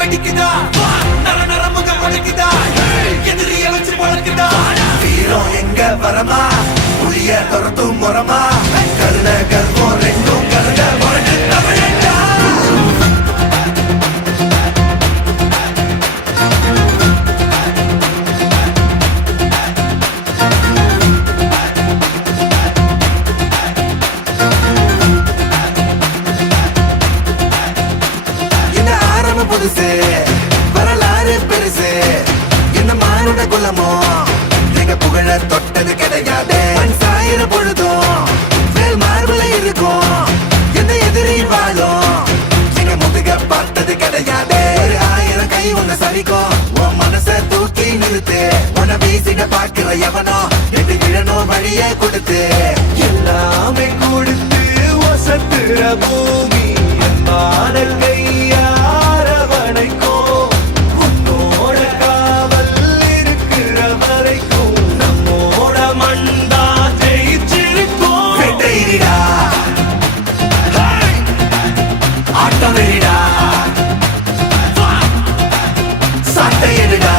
வெடிக்குதா நர நரமுக வளைக்குதா எதிரிய வச்சு வளர்க்குதா வீரம் எங்க வரமா புளிய துரத்தும் முறமா கருண கர்வம் ரெண்டும் கருண முரட்டு தமிழண்டா என்ன ஆரம்பம் புதுசு வரலாறு பெருசு என்ன மானுட குலமோ எங்க புகழ தொட்டது கிடையாது சாயிர பொழுதும் மேல் மார்புல இருக்கும் எந்த எதிரியும் வாழும் எங்க முதுக பார்த்தது கிடையாது 1000 கை உன்னை சரிக்கும் உன் மனச தூக்கி நிறுத்து உன்னை வீசிட பாக்குற எவனோ எட்டு இழனோ வழியே கொடுத்து எல்லாமே கொடுத்து வசத்துற பூமி அன்பான கையார வணைக்கும் உன்னோட காவல் இருக்கிற வரைக்கும் நம்மோட மண்டா ஜெயிச்சிருக்கும் வெட்டையிடா ஆட்டம் வெளிடா சாட்டை எடுடா